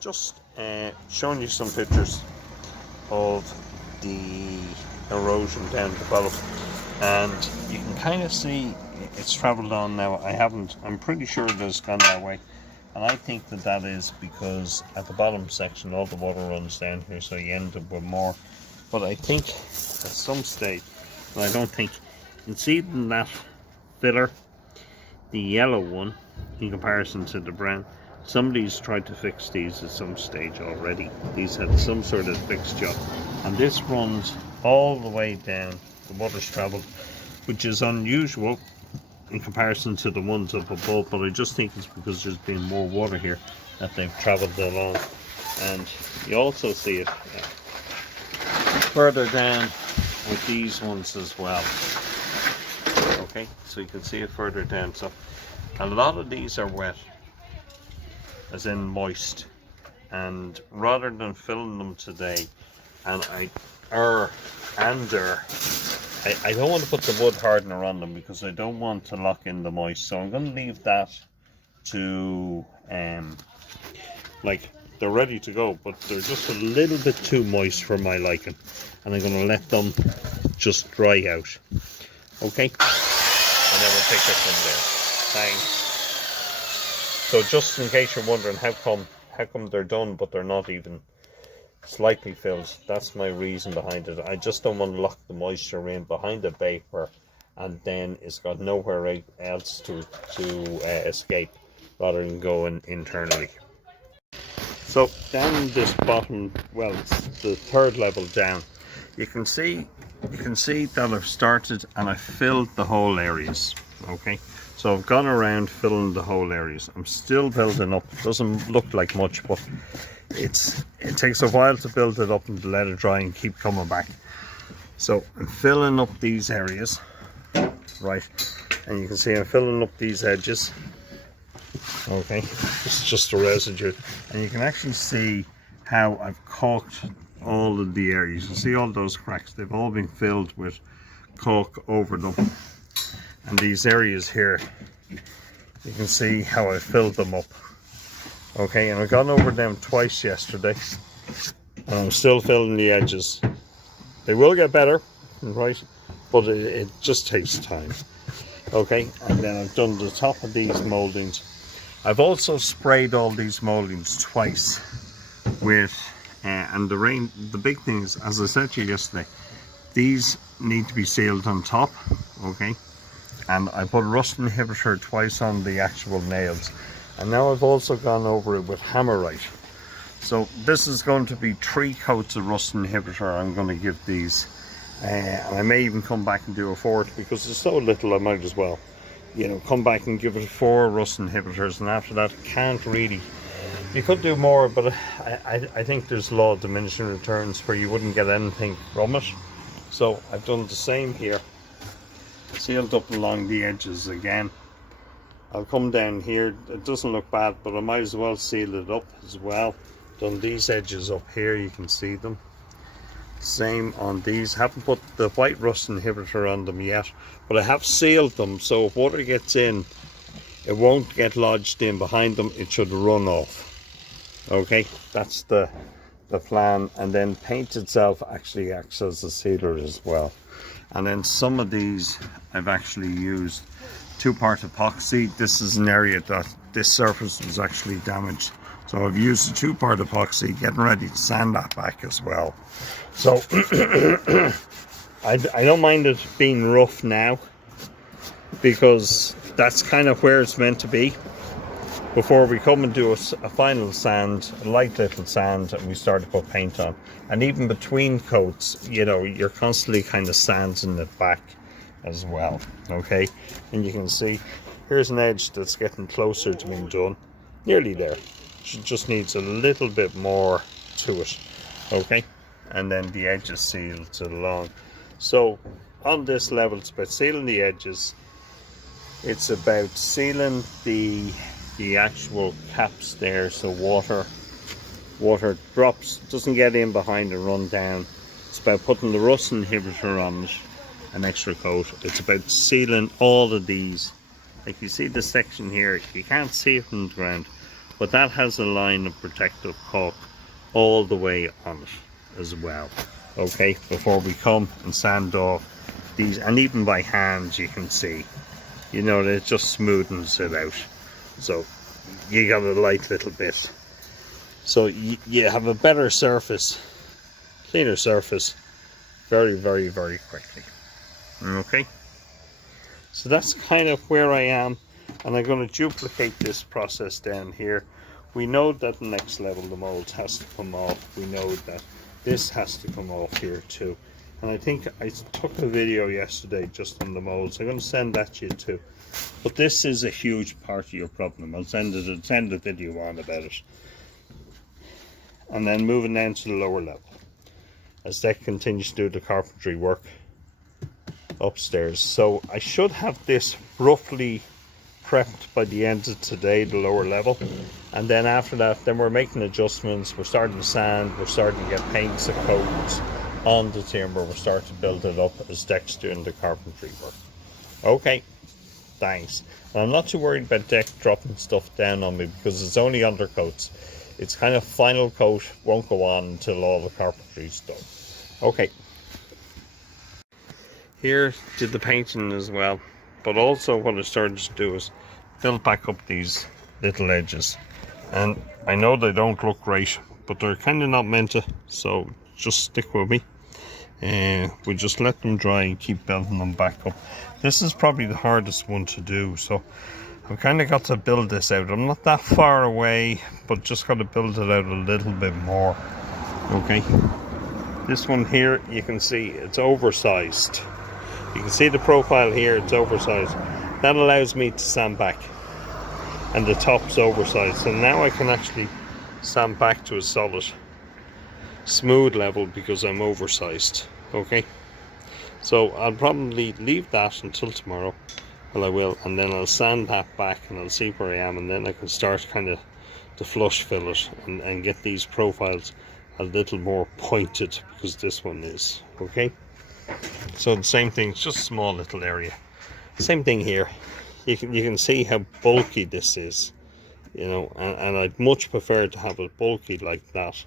just showing you some pictures of the erosion down the bottom, and you can kind of see it's traveled on now. I'm pretty sure that it's gone that way, and I think that that is because at the bottom section all the water runs down here, so you end up with more. But I think at some stage, but I don't think, you can see in that filler, the yellow one in comparison to the brown, somebody's tried to fix these at some stage already. These had some sort of fixed job, and this runs all the way down. The water's travelled, which is unusual in comparison to the ones up above, but I just think it's because there's been more water here that they've travelled along. And you also see it further down with these ones as well. Okay, so you can see it further down. So a lot of these are wet, as in moist, and rather than filling them today, and I don't want to put the wood hardener on them because I don't want to lock in the moist, so I'm going to leave that to like, they're ready to go, but they're just a little bit too moist for my liking, and I'm going to let them just dry out. Okay, and then we'll take it from there. Thanks. So just in case you're wondering how come they're done but they're not even slightly filled, that's my reason behind it. I just don't want to lock the moisture in behind the vapor, and then it's got nowhere else to escape rather than going internally. So down this bottom, well, it's the third level down, you can see that I've started and I've filled the whole areas. Okay, so I've gone around filling the whole areas. I'm still building up. It doesn't look like much, but it takes a while to build it up and to let it dry and keep coming back. So I'm filling up these areas, right, and you can see I'm filling up these edges. Okay, it's just a residue, and you can actually see how I've caulked all of the areas. You can see all those cracks, they've all been filled with caulk over them. And these areas here, you can see how I filled them up. Okay, and I've gone over them twice yesterday, and I'm still filling the edges. They will get better, right, but it just takes time. Okay, and then I've done the top of these mouldings. I've also sprayed all these mouldings twice with, and the big thing is, as I said to you yesterday, these need to be sealed on top. Okay, and I put rust inhibitor twice on the actual nails, and now I've also gone over it with hammerite. So this is going to be 3 coats of rust inhibitor I'm going to give these, and I may even come back and do a 4th, because it's so little I might as well, you know, come back and give it 4 rust inhibitors, and after that can't really, you could do more, but I think there's law of diminishing returns where you wouldn't get anything from it. So I've done the same here, sealed up along the edges again. I'll come down here, it doesn't look bad, but I might as well seal it up as well. Done these edges up here, you can see them. Same on these. Haven't put the white rust inhibitor on them yet, but I have sealed them, so if water gets in, it won't get lodged in behind them, it should run off. Okay, that's the plan. And then paint itself actually acts as a sealer as well. And then some of these I've actually used 2-part epoxy. This is an area that this surface was actually damaged, so I've used a 2-part epoxy, getting ready to sand that back as well. So I don't mind it being rough now, because that's kind of where it's meant to be before we come and do a final sand, a light little sand, and we start to put paint on. And even between coats, you know, you're constantly kind of sanding it back as well. Okay, and you can see here's an edge that's getting closer to being done, nearly there. It just needs a little bit more to it. Okay, and then the edge is sealed along. So on this level, it's about sealing the edges, it's about sealing the actual caps there, so water drops, doesn't get in behind and run down. It's about putting the rust inhibitor on it, an extra coat. It's about sealing all of these. Like you see this section here, you can't see it from the ground, but that has a line of protective caulk all the way on it as well. Okay, before we come and sand off these, and even by hand you can see, you know, it just smoothens it out. So you got a light little bit, so you have a better surface, cleaner surface, very quickly. Okay, so that's kind of where I am, and I'm going to duplicate this process down here. We know that the next level, the molds has to come off. We know that this has to come off here too. And I think I took a video yesterday just on the molds. I'm going to send that to you too. But this is a huge part of your problem. I'll send a video on about it. And then moving down to the lower level, as Deck continues to do the carpentry work upstairs. So I should have this roughly prepped by the end of today, the lower level. And then after that, then we're making adjustments. We're starting to sand. We're starting to get paints and coats on the timber. We're starting to build it up as Deck's doing the carpentry work. Okay, thanks. And I'm not too worried about Deck dropping stuff down on me because it's only undercoats. It's kind of final coat, won't go on until all the carpentry's done. Okay. Here did the painting as well, but also what I started to do is build back up these little edges. And I know they don't look great, but they're kind of not meant to, so just stick with me. We just let them dry and keep building them back up. This is probably the hardest one to do, so I've kind of got to build this out. I'm not that far away, but just got to build it out a little bit more. Okay, this one here, you can see it's oversized. You can see the profile here, it's oversized. That allows me to sand back, and the top's oversized. So now I can actually sand back to a solid, smooth level because I'm oversized. Okay, so I'll probably leave that until tomorrow. Well, I will, and then I'll sand that back and I'll see where I am, and then I can start kind of to flush fill it and get these profiles a little more pointed, because this one is. Okay, so the same thing, it's just a small little area. Same thing here. You can see how bulky this is, you know, and I'd much prefer to have it bulky like that,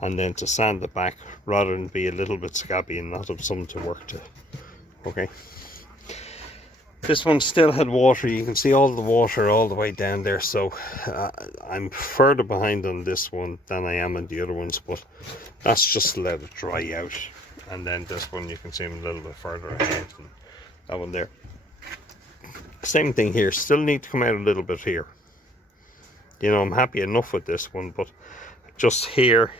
and then to sand it back rather than be a little bit scabby and not have something to work to. Okay, this one still had water. You can see all the water all the way down there, so I'm further behind on this one than I am on the other ones, but that's just to let it dry out. And then this one, you can see I'm a little bit further ahead than that one there. Same thing here, still need to come out a little bit here. You know, I'm happy enough with this one, but just here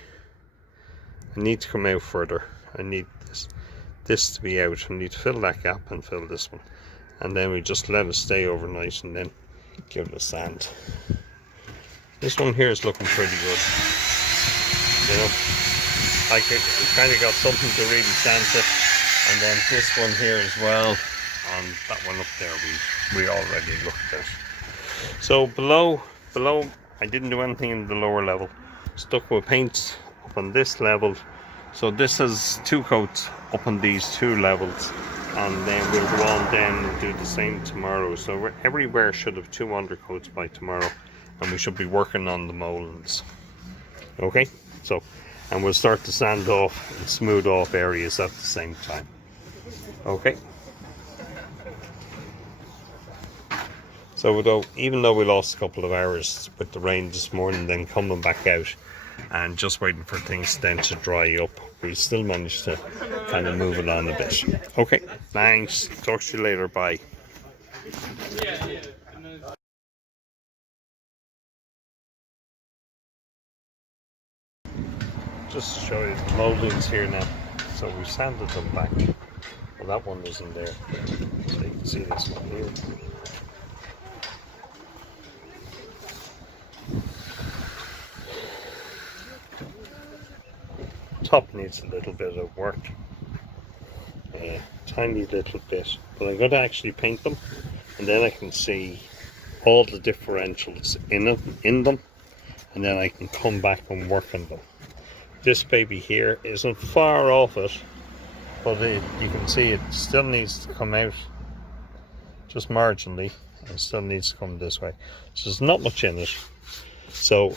I need to come out further. I need this to be out. I need to fill that gap and fill this one, and then we just let it stay overnight and then give it a sand. This one here is looking pretty good, you know. I kind of got something to really sand to. And then this one here as well, and that one up there we already looked at. So below I didn't do anything in the lower level. Stuck with paint up on this level. So this has 2 coats up on these 2 levels, and then we'll go on down and do the same tomorrow. So everywhere should have 2 undercoats by tomorrow, and we should be working on the molds. Okay, so, and we'll start to sand off and smooth off areas at the same time. Okay. So even though we lost a couple of hours with the rain this morning, then coming back out and just waiting for things then to dry up, we still managed to kind of move it on a bit. Okay, thanks. Talk to you later. Bye. Just to show you the moldings here now. So we sanded them back. Well, that one isn't there. So you can see this one here. Top needs a little bit of work, a tiny little bit, but I'm going to actually paint them, and then I can see all the differentials in them, and then I can come back and work on them. This baby here isn't far off it, but you can see it still needs to come out just marginally, and still needs to come this way. So there's not much in it, So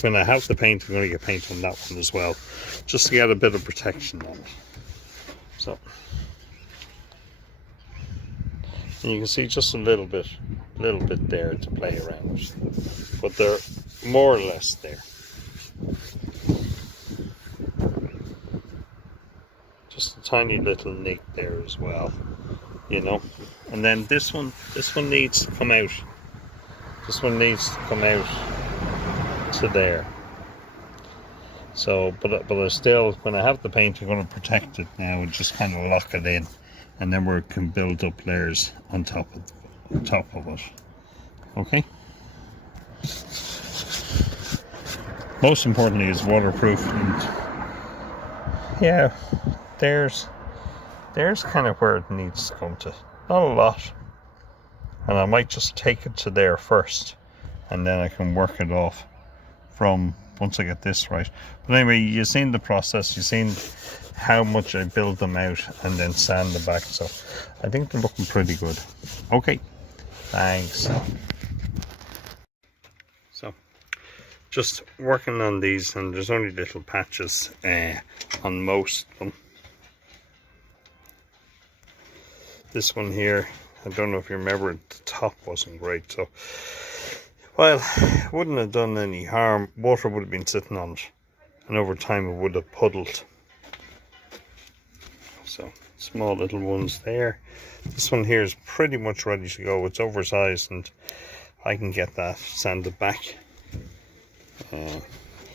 when I have the paint, I'm going to get paint on that one as well, just to get a bit of protection on it. So, and you can see just a little bit there to play around with, but they're more or less there. Just a tiny little nick there as well, you know. And then this one needs to come out. This one needs to come out to there. So, but I still, when I have the paint, I'm going to protect it now and just kind of lock it in, and then we can build up layers on top of it. Okay. Most importantly is waterproof, and yeah, there's kind of where it needs to come to. Not a lot, and I might just take it to there first, and then I can work it off from once I get this right. But anyway, you've seen the process, you've seen how much I build them out and then sand them back, so I think they're looking pretty good. Okay, thanks. So just working on these, and there's only little patches on most of them. This one here, I don't know if you remember, the top wasn't great, so well, it wouldn't have done any harm. Water would have been sitting on it, and over time it would have puddled. So small little ones there. This one here is pretty much ready to go. It's oversized, and I can get that sanded back.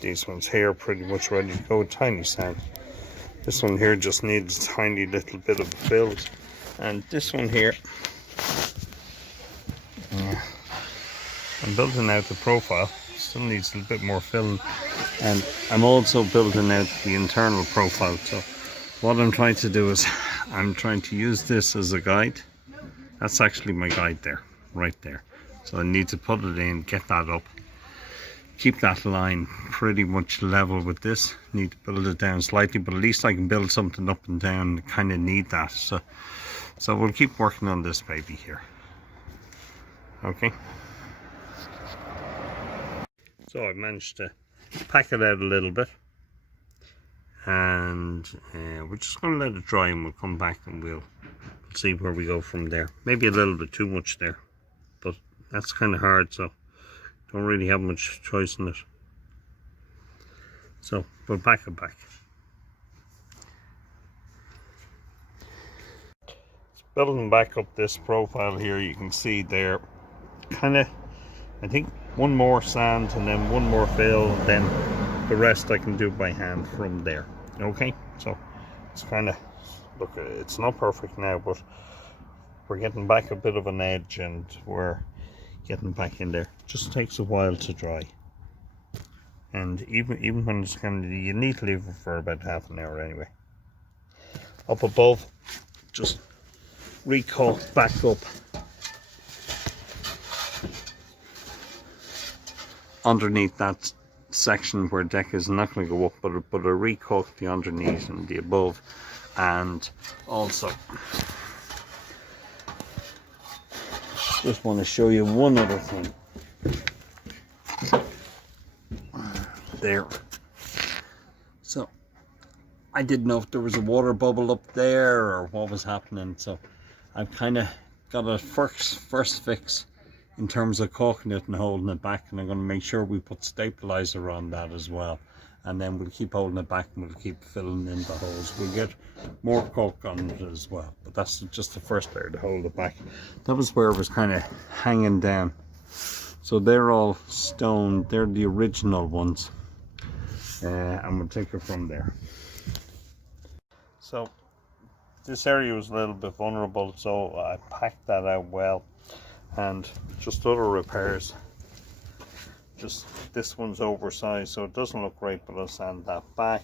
These ones here are pretty much ready to go. Tiny sand. This one here just needs a tiny little bit of a build, and this one here, I'm building out the profile. Still needs a little bit more filling, and I'm also building out the internal profile. So what I'm trying to do is I'm trying to use this as a guide. That's actually my guide there, right there. So I need to put it in, get that up, keep that line pretty much level with this. Need to build it down slightly, but at least I can build something up and down. Kind of need that. So we'll keep working on this baby here. Okay. So I've managed to pack it out a little bit, and we're just going to let it dry, and we'll come back and we'll see where we go from there. Maybe a little bit too much there, but that's kind of hard, so don't really have much choice in it. So we'll pack it back. Building back up this profile here, you can see there, kind of, I think one more sand and then one more fill, and then the rest I can do by hand from there. Okay, so it's kind of, look, it's not perfect now, but we're getting back a bit of an edge, and we're getting back in there. Just takes a while to dry, and even when it's kind of, you need to leave it for about half an hour anyway. Up above, just recoat back up underneath that section where deck is not going to go up, but I recoat the underneath and the above, and also just want to show you one other thing there. So I didn't know if there was a water bubble up there or what was happening, so I've kind of got a first fix in terms of caulking it and holding it back, and I'm going to make sure we put stabilizer on that as well, and then we'll keep holding it back and we'll keep filling in the holes. We'll get more caulk on it as well, but that's just the first layer to hold it back. That was where it was kind of hanging down, so they're all stone. They're the original ones, and we'll take it from there. So this area was a little bit vulnerable, so I packed that out well. And just other repairs, just this one's oversized, so it doesn't look great, but I'll sand that back.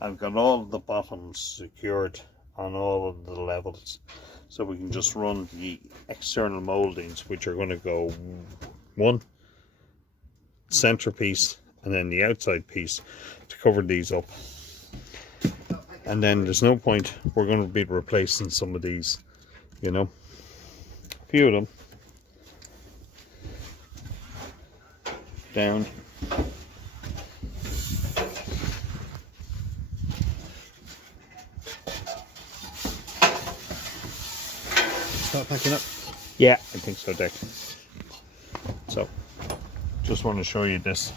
I've got all of the bottoms secured on all of the levels, so we can just run the external moldings, which are going to go one centerpiece and then the outside piece to cover these up. And then there's no point, we're going to be replacing some of these, you know, a few of them. down. Start packing up? Yeah, I think so, Dick. So, just want to show you this.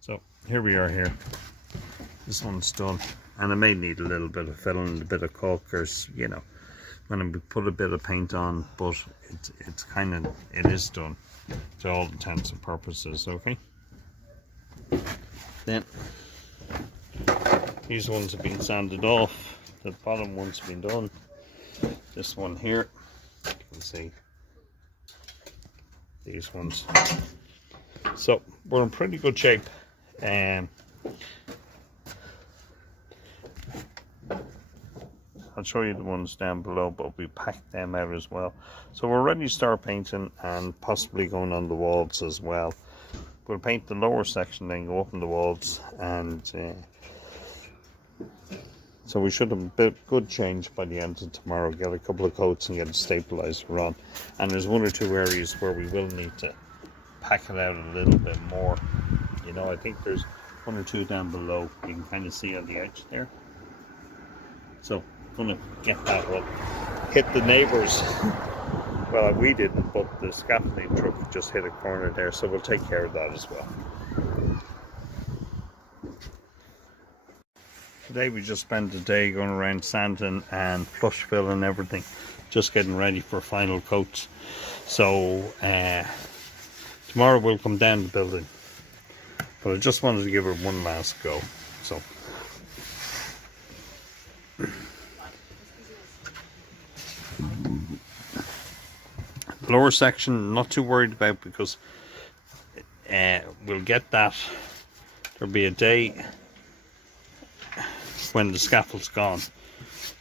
So, here we are here. This one's done. And it may need a little bit of filling, a bit of caulk, or, you know, when we put a bit of paint on, but it's kind of, it is done to all intents and purposes, okay? Then, these ones have been sanded off. The bottom one's been done. This one here, you can see these ones. So we're in pretty good shape. I'll show you the ones down below, but we packed them out as well. So we're ready to start painting and possibly going on the walls as well. We'll paint the lower section, then go up on the walls, and so we should have a bit good change by the end of tomorrow. Get a couple of coats and get a stabilizer on. And there's one or two areas where we will need to pack it out a little bit more. You know, I think there's one or two down below. You can kind of see on the edge there. So I'm gonna get that up. Hit the neighbours. Well, we didn't, but the scaffolding truck just hit a corner there, so we'll take care of that as well. Today we just spent the day going around sanding and flush filling everything, just getting ready for final coats. So tomorrow we'll come down the building, but I just wanted to give it one last go. So lower section, not too worried about, because we'll get that. There'll be a day when the scaffold's gone,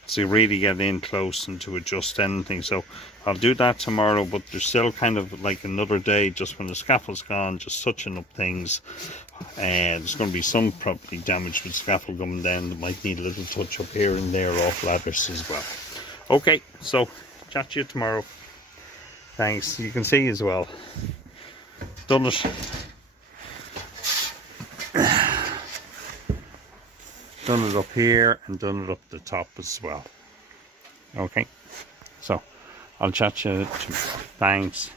so you really get in close and to adjust anything. So I'll do that tomorrow, but there's still kind of like another day just when the scaffold's gone, just touching up things. There's going to be some probably damage with scaffold coming down that might need a little touch up here and there off ladders as well. Okay, so chat to you tomorrow. Thanks. You can see as well, done it. Done it up here and done it up the top as well. Okay, so I'll chat to you tomorrow. Thanks.